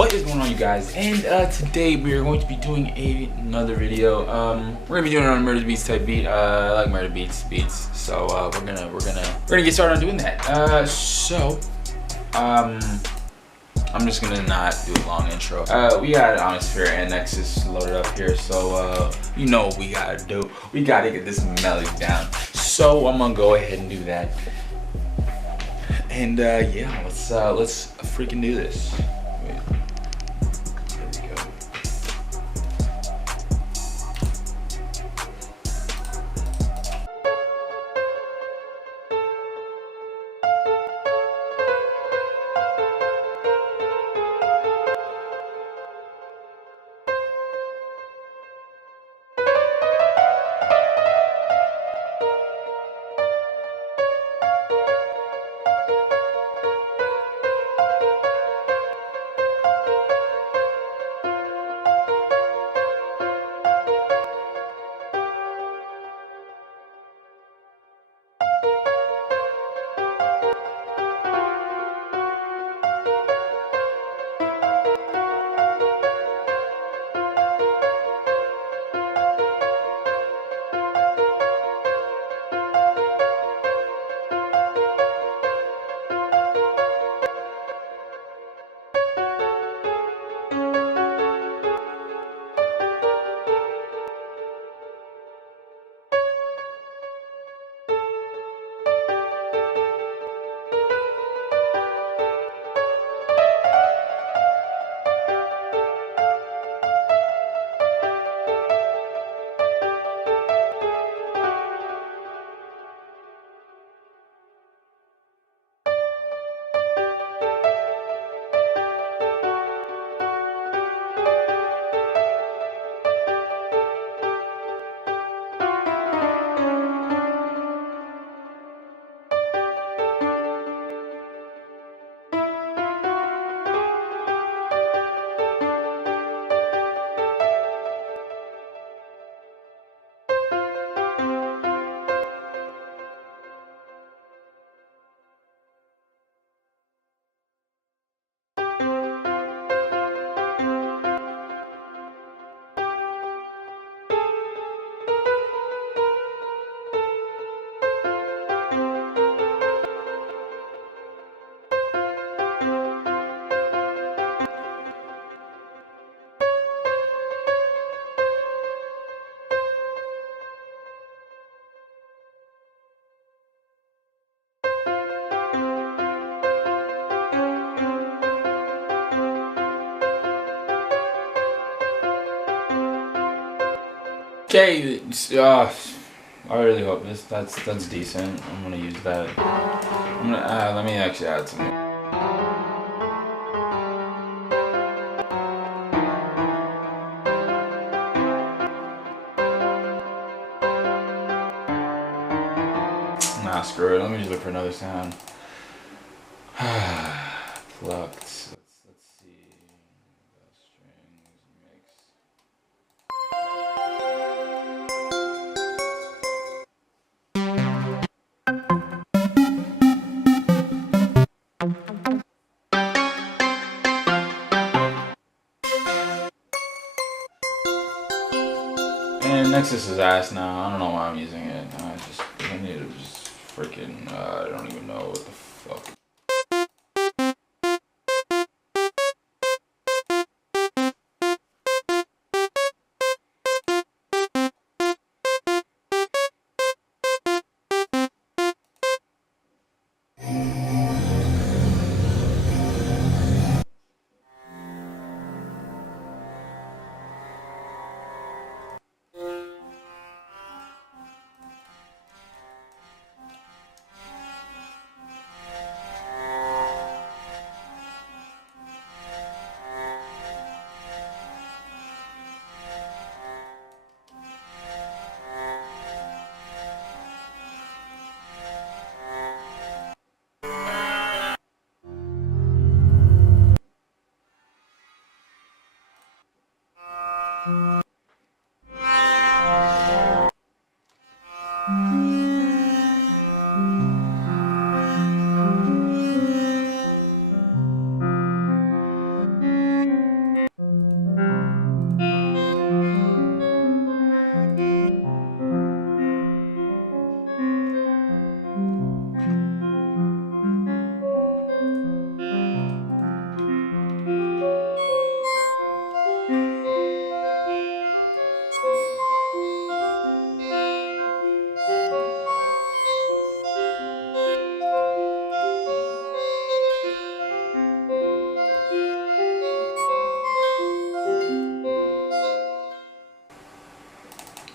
What is going on, you guys? And today we are going to be doing another video. We're gonna be doing it on a Murda Beatz type beat. I like Murda Beatz beats, so we're gonna get started on doing that. I'm just gonna not do a long intro. We got Honestsphere and Nexus loaded up here, so you know what we gotta do. We gotta get this melody down. So I'm gonna go ahead and do that. And yeah, let's freaking do this. Wait. There we go. Okay, I really hope that's decent. I'm gonna use that. Let me actually add some. Nah, screw it. Let me just look for another sound. Plucked. Let's see. Strings mix. And Nexus is ass now. I don't know why I'm using it. I need to just freaking. I don't even know what the fuck.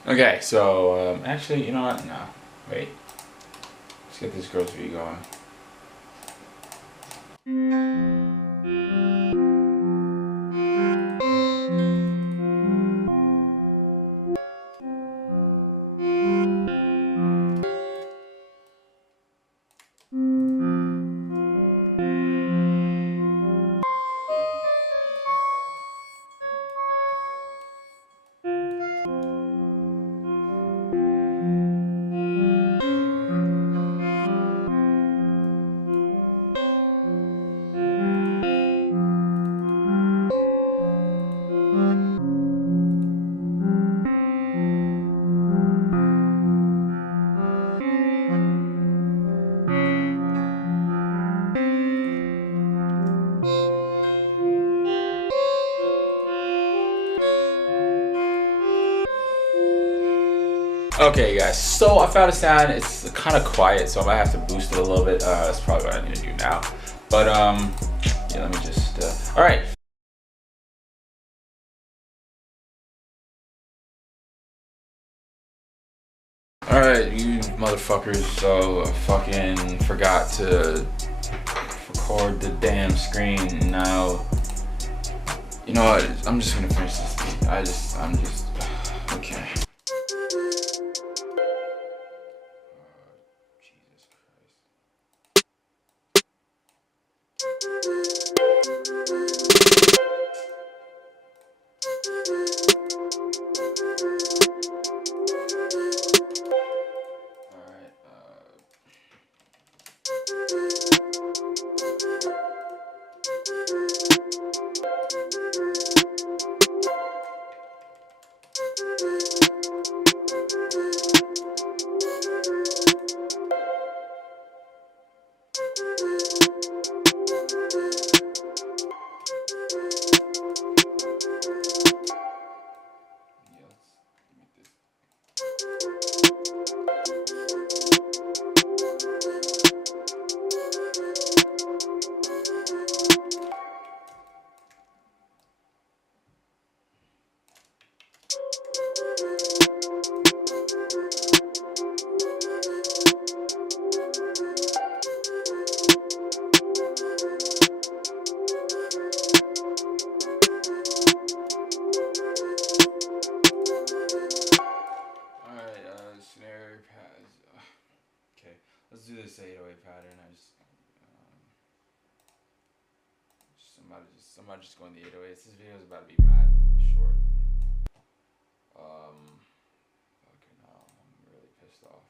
Okay, so actually, you know what? No, wait. Let's get this grocery going. Okay guys, so I found a sound. It's kind of quiet, so I might have to boost it a little bit. That's probably what I need to do now. But yeah, let me just all right. Alright, you motherfuckers, so I fucking forgot to record the damn screen. Now, you know what, I'm just gonna finish this beat. I'm just, okay. Jesus Let's do this 808 pattern. Somebody just going the 808s. This video is about to be mad short. Fucking hell, I'm really pissed off.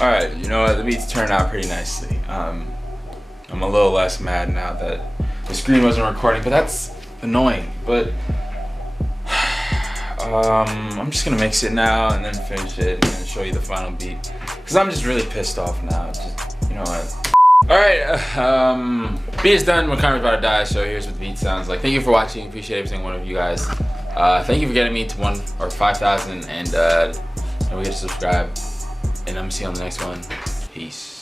Alright, you know what, the beats turned out pretty nicely. I'm a little less mad now that the screen wasn't recording, but that's annoying. But I'm just gonna mix it now and then finish it and then show you the final beat. Cause I'm just really pissed off now, just, you know what. Alright, beat is done, we're kind of about to die, so here's what the beat sounds like. Thank you for watching, appreciate every single one of you guys. Thank you for getting me to 5,000 and don't forget to subscribe. And I'm gonna see you on the next one. Peace.